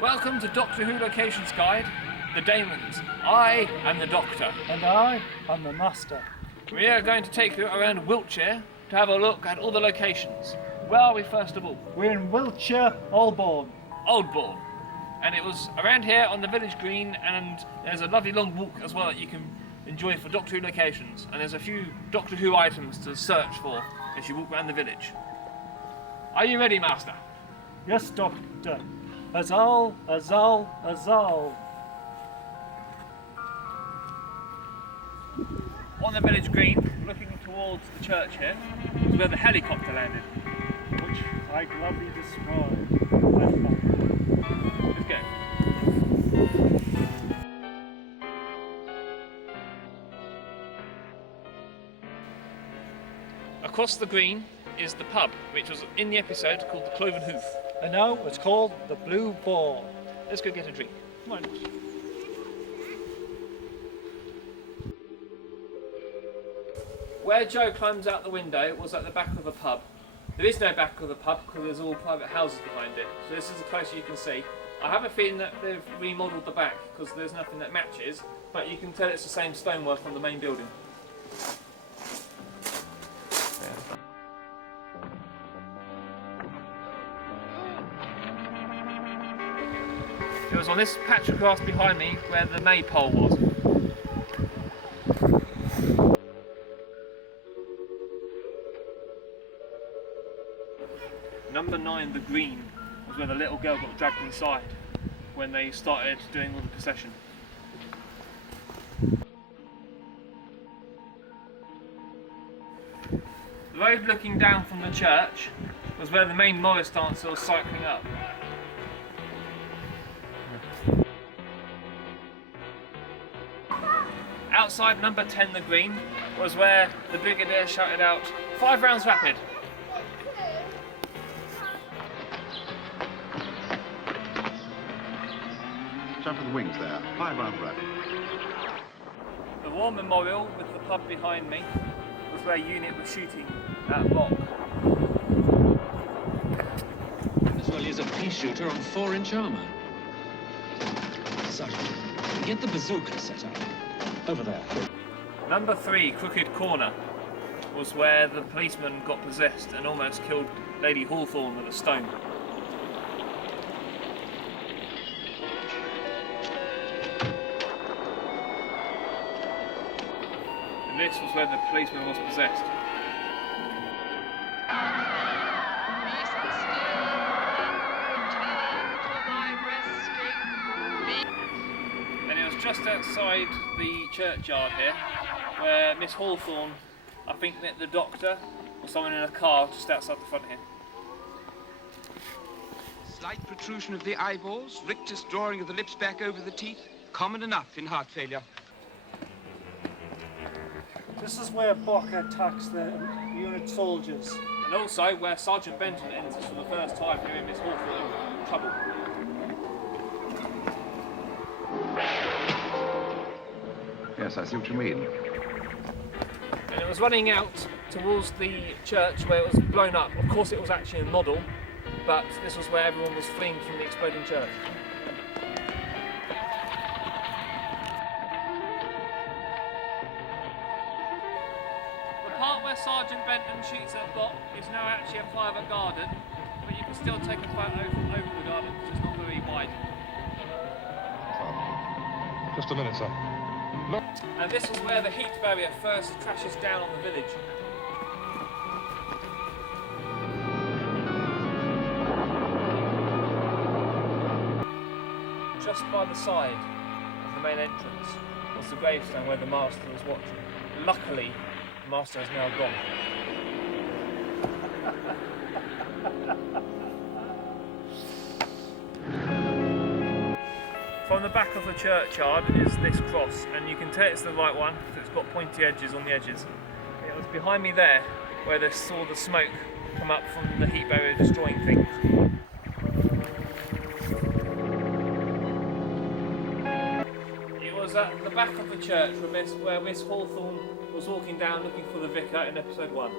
Welcome to Doctor Who Locations Guide, the DÆmons. I am the Doctor. And I am the Master. We are going to take you around Wiltshire to have a look at all the locations. Where are we first of all? We're in Wiltshire, Aldbourne. Aldbourne. And it was around here on the village green, and there's a lovely long walk as well that you can enjoy for Doctor Who locations. And there's a few Doctor Who items to search for as you walk around the village. Are you ready, Master? Yes, Doctor. Azal, Azal, Azal. On the village green, looking towards the church here, is where the helicopter landed. Which I gladly describe. Let's go. Across the green is the pub, which was in the episode called the Cloven Hoof. And now it's called the Blue Ball. Let's go get a drink. Come on. Where Joe climbs out the window was at the back of a pub. There is no back of the pub because there's all private houses behind it. So this is the closest you can see. I have a feeling that they've remodelled the back because there's nothing that matches, but you can tell it's the same stonework on the main building. It was on this patch of grass behind me where the maypole was. Number 9, the green, was where the little girl got dragged inside when they started doing all the procession. The road looking down from the church was where the main Morris dancer was cycling up. Outside number 10, the green, was where the brigadier shouted out, 5 rounds rapid. Jump to the wings there, 5 rounds rapid. The War Memorial with the pub behind me was where unit was shooting that block. As well, he's a pea shooter on 4-inch armour. Sergeant, get the bazooka set up. Over there. Number 3, Crooked Corner, was where the policeman got possessed and almost killed Lady Hawthorne with a stone. And this was where the policeman was possessed. Just outside the churchyard here, where Miss Hawthorne, I think, met the doctor or someone in a car just outside the front here. Slight protrusion of the eyeballs, rictus drawing of the lips back over the teeth, common enough in heart failure. This is where Bock attacks the unit soldiers. And also where Sergeant Benton enters for the first time giving Miss Hawthorne trouble. Yes, I see what you mean. And it was running out towards the church where it was blown up. Of course it was actually a model, but this was where everyone was fleeing from the exploding church. The part where Sergeant Benton shoots at Bot is now actually a private garden, but you can still take a photo from over the garden because it's not very wide. Just a minute, sir. Look. And this was where the heat barrier first crashes down on the village. Just by the side of the main entrance was the gravestone where the Master was watching. Luckily, the Master is now gone. From the back of the churchyard is this cross, and you can tell it's the right one because it's got pointy edges on the edges. It was behind me there where they saw the smoke come up from the heat barrier destroying things. It was at the back of the church where Miss Hawthorne was walking down looking for the vicar in episode 1.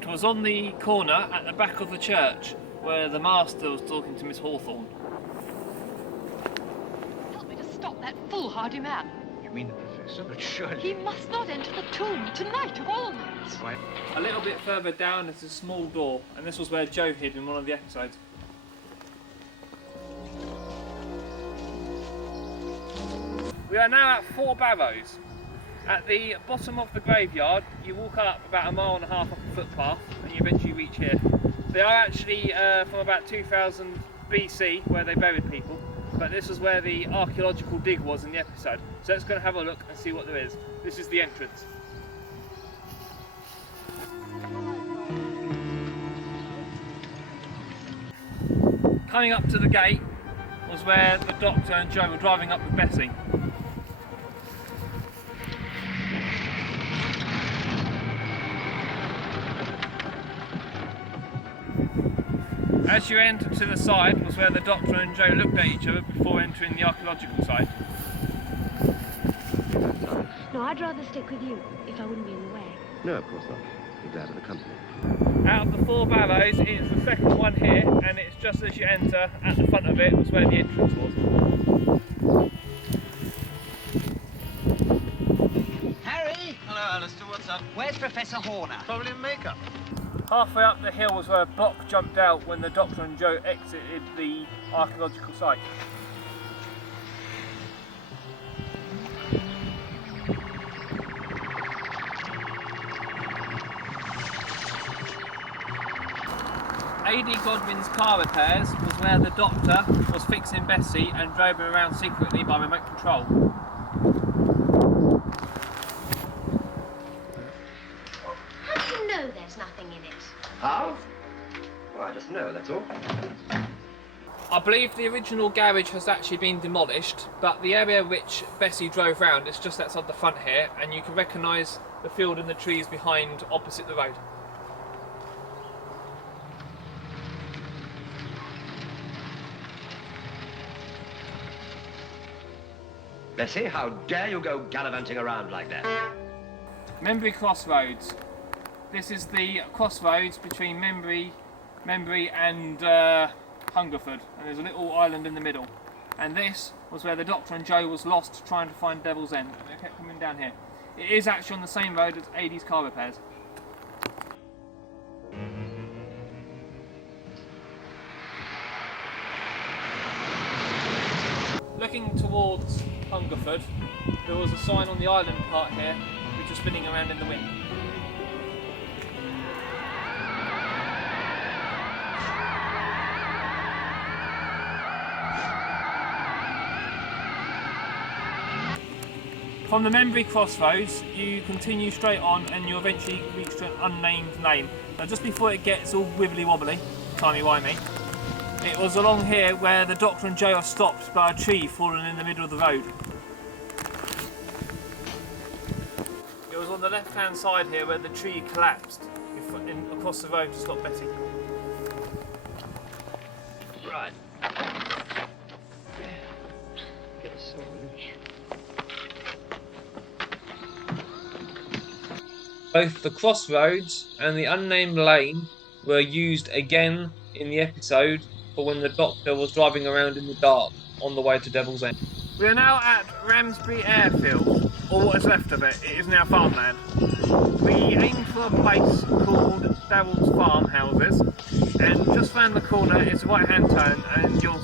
It was on the corner at the back of the church where the master was talking to Miss Hawthorne. Tell me to stop that foolhardy man. You mean the professor? But surely... He must not enter the tomb tonight of all nights. Why? A little bit further down is a small door, and this was where Joe hid in one of the episodes. We are now at 4 Barrows. At the bottom of the graveyard, you walk up about 1.5 miles up a footpath, and you eventually reach here. They are actually from about 2000 BC, where they buried people, but this is where the archaeological dig was in the episode. So let's go and have a look and see what there is. This is the entrance. Coming up to the gate was where the Doctor and Joe were driving up with Bessie. As you enter to the side was where the Doctor and Joe looked at each other before entering the archaeological site. No, I'd rather stick with you, if I wouldn't be in the way. No, of course not. Be glad of the company. Out of the 4 Barrows, it's the second one here, and it's just as you enter, at the front of it was where the entrance was. Harry! Hello, Alistair, what's up? Where's Professor Horner? Probably in makeup. Halfway up the hill was where Bock jumped out when the Doctor and Joe exited the archaeological site. Ady Godwin's Car Repairs was where the Doctor was fixing Bessie and drove her around secretly by remote control. How do you know there's nothing in it? How? Well, I just know, that's all. I believe the original garage has actually been demolished, but the area which Bessie drove round is just outside the front here, and you can recognise the field and the trees behind opposite the road. Bessie, how dare you go gallivanting around like that? Membury Crossroads. This is the crossroads between Membury and Hungerford, and there's a little island in the middle. And this was where the Doctor and Joe was lost trying to find Devil's End. They kept coming down here. It is actually on the same road as Ady's Car Repairs. Looking towards Hungerford, there was a sign on the island part here, which was spinning around in the wind. From the Membury Crossroads, you continue straight on and you eventually reach to an unnamed lane. Now just before it gets all wibbly wobbly, timey-wimey, it was along here where the Doctor and Joe are stopped by a tree fallen in the middle of the road. It was on the left-hand side here where the tree collapsed across the road to stop Bessie. Right. Both the crossroads and the unnamed lane were used again in the episode for when the Doctor was driving around in the dark on the way to Devil's End. We are now at Ramsbury Airfield, or what is left of it. It is now farmland. We aimed for a place called Darrell's Farmhouses, and just round the corner is a right-hand turn, and you'll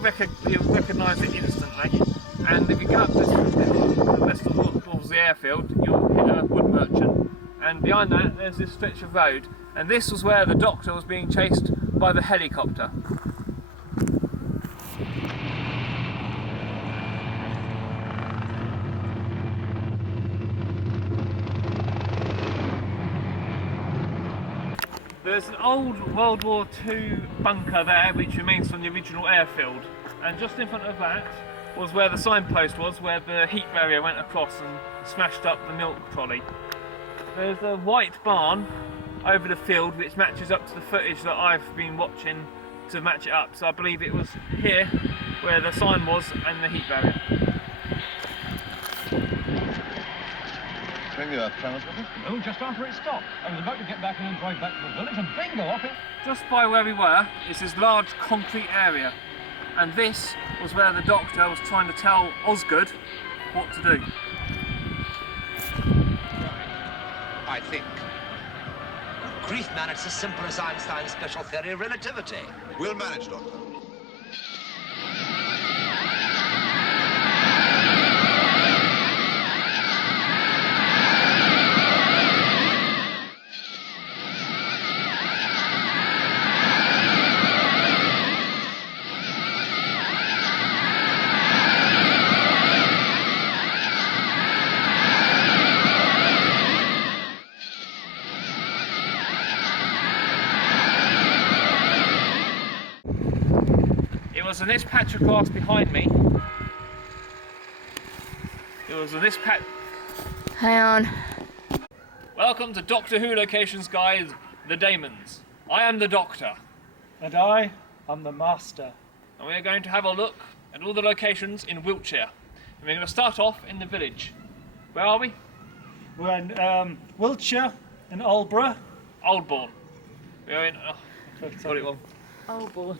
recognise it instantly. And if you go up this west towards the airfield, you'll hit a wood merchant. And behind that, there's this stretch of road, and this was where the Doctor was being chased by the helicopter. There's an old World War II bunker there, which remains from the original airfield, and just in front of that was where the signpost was, where the heat barrier went across and smashed up the milk trolley. There's a white barn over the field which matches up to the footage that I've been watching to match it up, so I believe it was here where the sign was and the heat barrier. during the earth tremors, was it? No, just after it stopped. I was about to get back in and drive back to the village, and bingo, off it. Just by where we were is this large concrete area, and this was where the doctor was trying to tell Osgood what to do. I think. Grief, man, it's as simple as Einstein's special theory of relativity. We'll manage, Doctor. It was in this patch of grass behind me. It was in this patch. Hang on. Welcome to Doctor Who Locations Guide, the DÆmons. I am the Doctor, And I am the master. and we are going to have a look at all the locations in Wiltshire. And we're going to start off in the village. Where are we? We're in Wiltshire, in Aldbourne. Aldbourne. We're in. Oh, got it wrong. Aldbourne.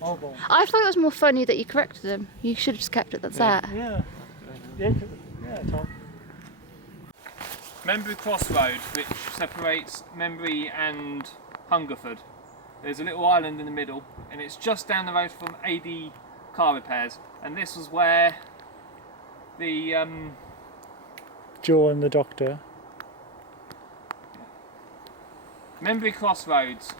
I thought it was more funny that you corrected him. You should have just kept it, that's that. Yeah. Yeah, Tom. Membury Crossroads, which separates Membury and Hungerford. There's a little island in the middle, and it's just down the road from Ady Car Repairs. And this was where the Joe and the Doctor. Membury Crossroads